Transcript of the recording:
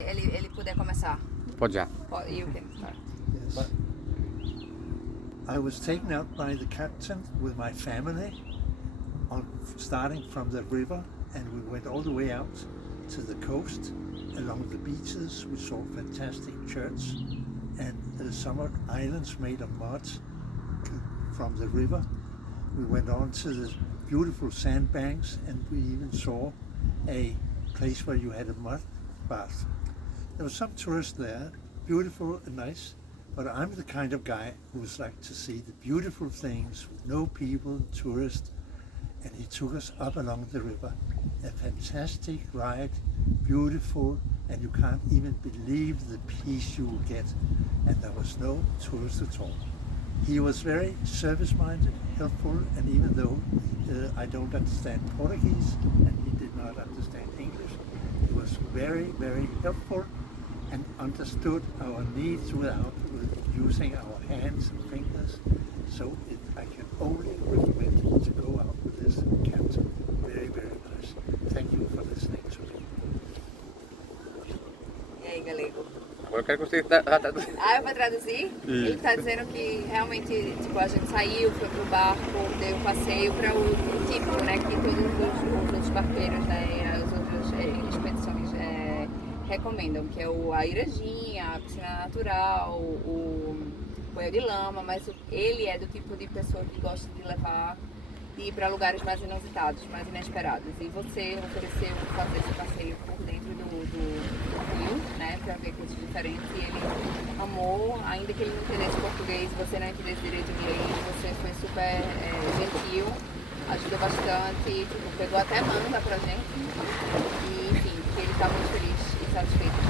Ele puder começar. Pode já. You can start. Yes. I was taken out by the captain with my family, starting from the river, and we went all the way out to the coast. Along the beaches, we saw fantastic churches and some islands made of mud from the river. We went on to the beautiful sandbanks, and we even saw a place where you had a mud bath. There were some tourists there, beautiful and nice, but I'm the kind of guy who would like to see the beautiful things with no people, tourists, and he took us up along the river. A fantastic ride, beautiful, and you can't even believe the peace you will get. And there was no tourist at all. He was very service-minded, helpful, and even though I don't understand Portuguese and he did not understand English, he was very, very helpful and understood our needs without using our hands and fingers. So I can only recommend to go out with this captain. Very, very nice. Thank you for listening to me. E aí, galego? Agora eu quero que você traduzir. Eu vou traduzir? Ele tá dizendo que realmente, tipo, a gente saiu, foi pro barco, deu um passeio para o típico, né, que todos os outros barqueiros, né, as outras expedições recomendam, que é a igrejinha, a piscina natural, o banho de lama, mas ele é do tipo de pessoa que gosta de ir para lugares mais inusitados, mais inesperados. E você ofereceu fazer esse passeio por dentro do rio, né, para ver coisas diferentes. E ele amou, ainda que ele não entendesse português, você não entendesse direito inglês, você foi super gentil, ajudou bastante, tipo, pegou até manga pra gente. E enfim, ele está muito feliz e satisfeito